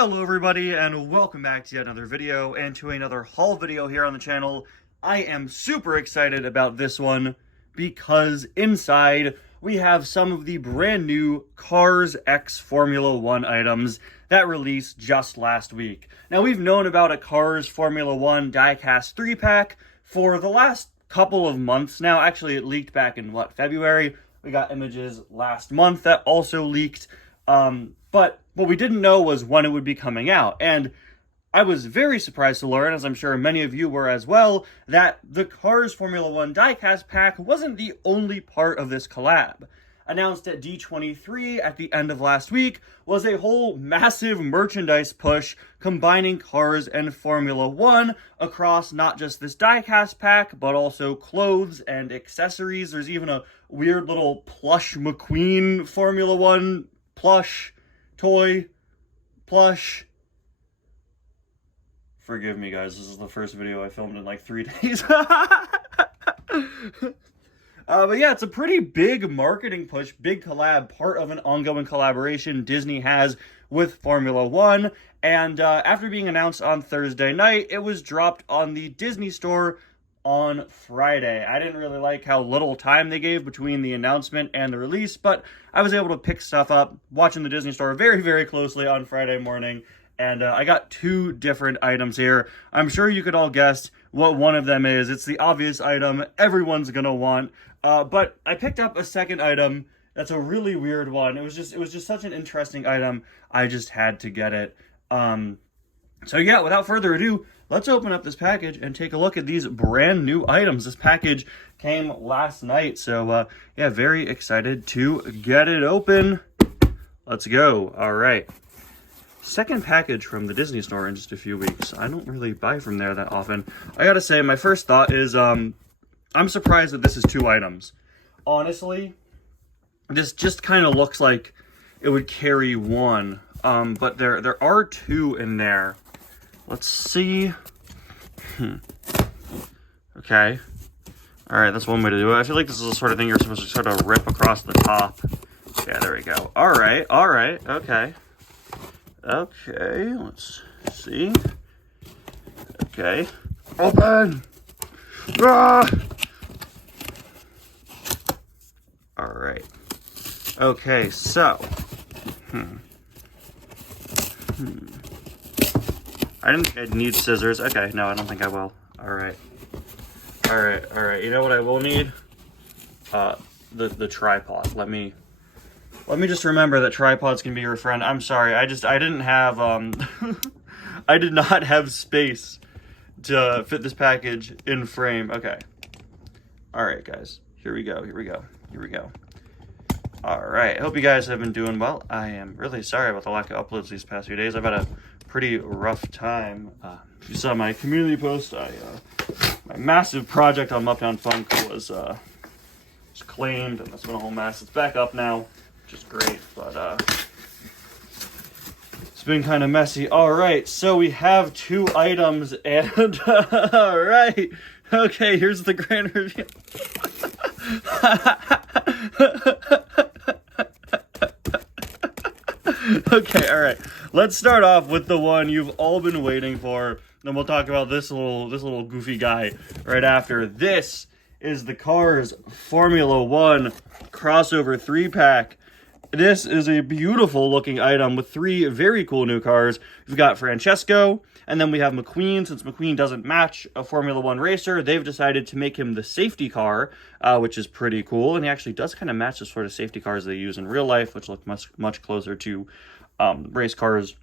Hello everybody, and welcome back to yet another video and to another haul video here on the channel. I am super excited about this one because inside we have some of the brand new Cars X Formula 1 items that released just last week. Now, we've known about a Cars Formula 1 Diecast 3-pack for the last couple of months now. Actually, it leaked back in, February? We got images last month that also leaked. But what we didn't know was when it would be coming out. And I was very surprised to learn, as I'm sure many of you were as well, that the Cars Formula 1 Diecast pack wasn't the only part of this collab. Announced at D23 at the end of last week was a whole massive merchandise push combining Cars and Formula 1 across not just this diecast pack, but also clothes and accessories. There's even a weird little plush McQueen Formula 1 plush, toy, plush. Forgive me, guys, this is the first video I filmed in like 3 days. But yeah, it's a pretty big marketing push, big collab, part of an ongoing collaboration Disney has with Formula 1. And after being announced on Thursday night, it was dropped on the Disney Store on Friday. I didn't really like how little time they gave between the announcement and the release, but I was able to pick stuff up watching the Disney Store very, very closely on Friday morning. And I got 2 different items here. I'm sure you could all guess what one of them is. It's the obvious item everyone's gonna want. But I picked up a second item that's a really weird one. It was just such an interesting item. I just had to get it. So yeah, without further ado, let's open up this package and take a look at these brand new items. This package came last night, so yeah, very excited to get it open. Let's go. All right. Second package from the Disney Store in just a few weeks. I don't really buy from there that often. I gotta say, my first thought is, I'm surprised that this is 2 items. Honestly, this just kind of looks like it would carry 1, but there are 2 in there. Let's see. Okay. All right, that's one way to do it. I feel like this is the sort of thing you're supposed to sort of rip across the top. Yeah, there we go. All right, okay. Okay, let's see. Okay. Open! Ah! All right. Okay, so. I didn't think I'd need scissors. Okay, no, I don't think I will. All right. You know what I will need? The tripod. Let me just remember that tripods can be your friend. I'm sorry. I didn't have I did not have space to fit this package in frame. Okay. All right, guys. Here we go. All right. I hope you guys have been doing well. I am really sorry about the lack of uploads these past few days. I've had a pretty rough time. If you saw my community post, my massive project on Uptown Funk was claimed, and that's been a whole mess. It's back up now, which is great, but it's been kind of messy. All right, so we have 2 items, and all right, okay, here's the grand review. Okay, all right. Let's start off with the one you've all been waiting for. Then we'll talk about this little goofy guy right after. This is the Cars Formula 1 crossover 3-pack. This is a beautiful looking item with 3 very cool new cars. We've got Francesco, and then we have McQueen. Since McQueen doesn't match a Formula 1 racer, they've decided to make him the safety car, which is pretty cool. And he actually does kind of match the sort of safety cars they use in real life, which look much closer to race cars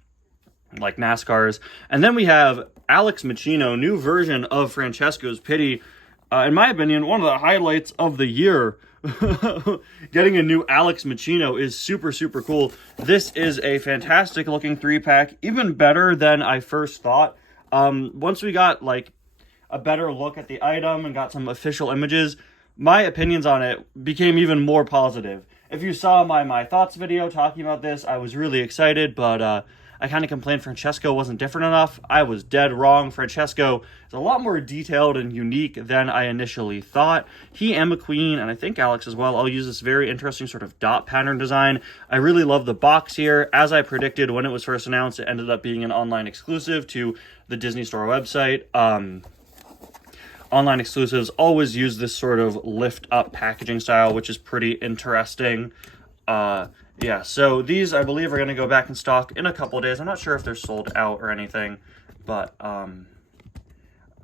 like NASCARs. And then we have Alex Machino, new version of Francesco's Pity. In my opinion, one of the highlights of the year. Getting a new Alex Machino is super cool. This is a fantastic looking 3-pack, even better than I first thought. Once we got like a better look at the item and got some official images, my opinions on it became even more positive. If you saw my thoughts video talking about this, I was really excited, but I kind of complained Francesco wasn't different enough. I was dead wrong. Francesco is a lot more detailed and unique than I initially thought. He and McQueen, and I think Alex as well, all use this very interesting sort of dot pattern design. I really love the box here. As I predicted when it was first announced, it ended up being an online exclusive to the Disney Store website. Online exclusives always use this sort of lift-up packaging style, which is pretty interesting. Yeah, so these, I believe, are going to go back in stock in a couple days. I'm not sure if they're sold out or anything, but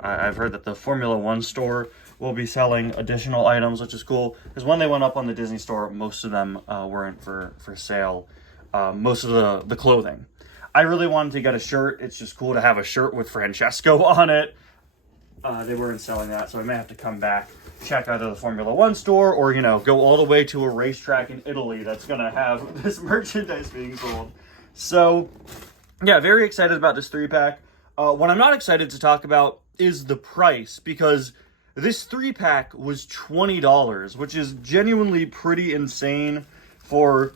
I've heard that the Formula One store will be selling additional items, which is cool, because when they went up on the Disney Store, most of them weren't for sale, most of the clothing. I really wanted to get a shirt. It's just cool to have a shirt with Francesco on it. They weren't selling that, so I may have to come back, check either the Formula One store or, you know, go all the way to a racetrack in Italy that's going to have this merchandise being sold. So, yeah, very excited about this 3-pack. What I'm not excited to talk about is the price, because this 3-pack was $20, which is genuinely pretty insane for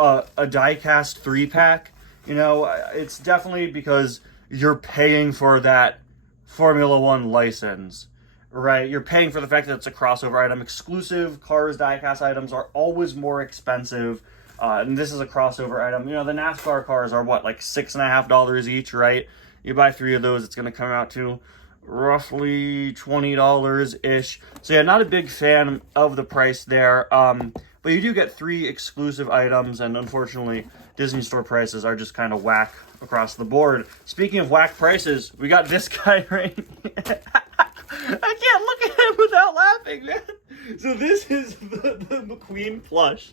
a Diecast 3-pack. You know, it's definitely because you're paying for that Formula One license, right? You're paying for the fact that it's a crossover item. Exclusive Cars Diecast items are always more expensive, and this is a crossover item. You know, the NASCAR cars are what, like $6.50 each, right? You buy 3 of those, it's going to come out to roughly $20-ish. So yeah, not a big fan of the price there, but you do get 3 exclusive items, and unfortunately, Disney Store prices are just kind of whack across the board. Speaking of whack prices, we got this guy right here. I can't look at him without laughing, man. So this is the McQueen plush.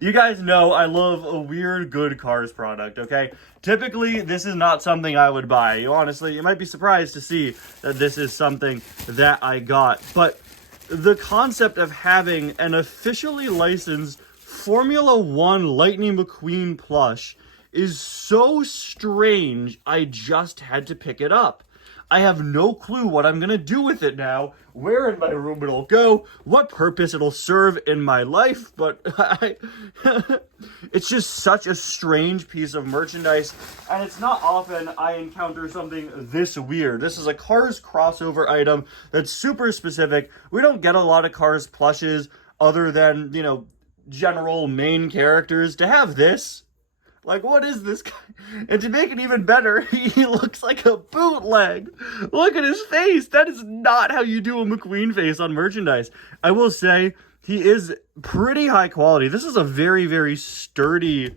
You guys know I love a weird good Cars product, okay? Typically, this is not something I would buy. Honestly, you might be surprised to see that this is something that I got. But the concept of having an officially licensed Formula One Lightning McQueen plush is so strange, I just had to pick it up. I have no clue what I'm going to do with it now, where in my room it'll go, what purpose it'll serve in my life, but it's just such a strange piece of merchandise, and it's not often I encounter something this weird. This is a Cars crossover item that's super specific. We don't get a lot of Cars plushes other than, you know, general main characters. To have this, like, what is this guy? And to make it even better, he looks like a bootleg. Look at his face. That is not how you do a McQueen face on merchandise. I will say, he is pretty high quality. This is a very, very sturdy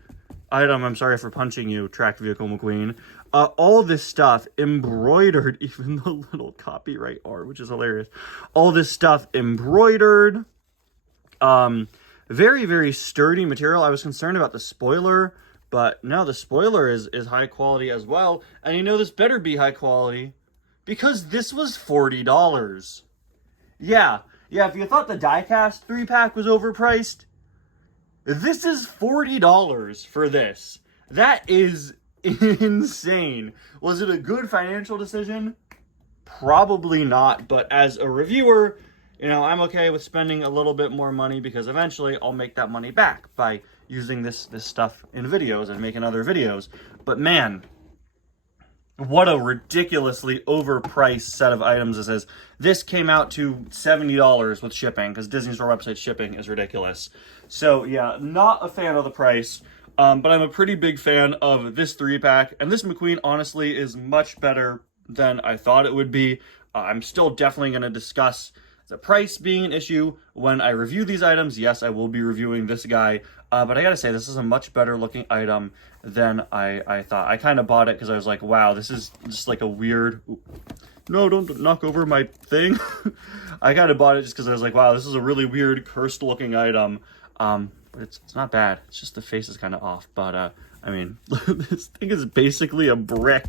item. I'm sorry for punching you, Track Vehicle McQueen. All this stuff embroidered, even the little copyright art, which is hilarious. All this stuff embroidered. Very, very sturdy material. I was concerned about the spoiler, but no, the spoiler is high quality as well. And you know this better be high quality because this was $40. Yeah, if you thought the Diecast 3-pack was overpriced, this is $40 for this. That is insane. Was it a good financial decision? Probably not, but as a reviewer, you know, I'm okay with spending a little bit more money because eventually I'll make that money back by using this stuff in videos and making other videos. But man, what a ridiculously overpriced set of items this is. This came out to $70 with shipping because Disney Store website shipping is ridiculous. So yeah, not a fan of the price, but I'm a pretty big fan of this 3-pack. And this McQueen, honestly, is much better than I thought it would be. I'm still definitely going to discuss the price being an issue when I review these items. Yes, I will be reviewing this guy, but I gotta say, this is a much better looking item than I thought. I kind of bought it because I was like, wow, this is just like a weird... No, don't knock over my thing. I kind of bought it just because I was like, wow, this is a really weird, cursed looking item. But it's not bad. It's just the face is kind of off. But, I mean, this thing is basically a brick.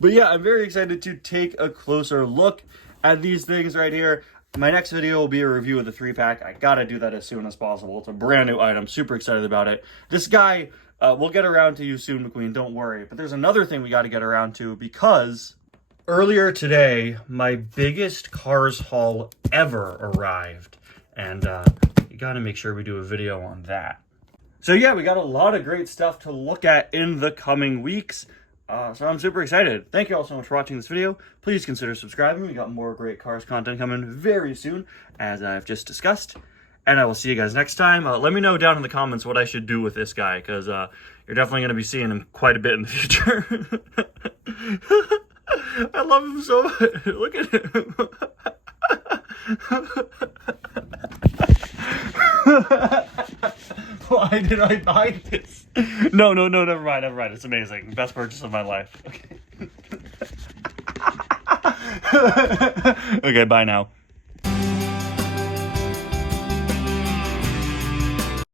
But yeah, I'm very excited to take a closer look at these things right here. My next video will be a review of the 3-pack. I gotta do that as soon as possible. It's a brand new item. Super excited about it. This guy, we'll get around to you soon, McQueen. Don't worry. But there's another thing we gotta get around to because earlier today, my biggest Cars haul ever arrived. And you gotta make sure we do a video on that. So yeah, we got a lot of great stuff to look at in the coming weeks. So I'm super excited. Thank you all so much for watching this video. Please consider subscribing. We got more great cars content coming very soon, as I've just discussed. And I will see you guys next time. Let me know down in the comments what I should do with this guy, because you're definitely going to be seeing him quite a bit in the future. I love him so much. Look at him. Why did I buy this? No, never mind. It's amazing. Best purchase of my life. Okay. Okay, bye now.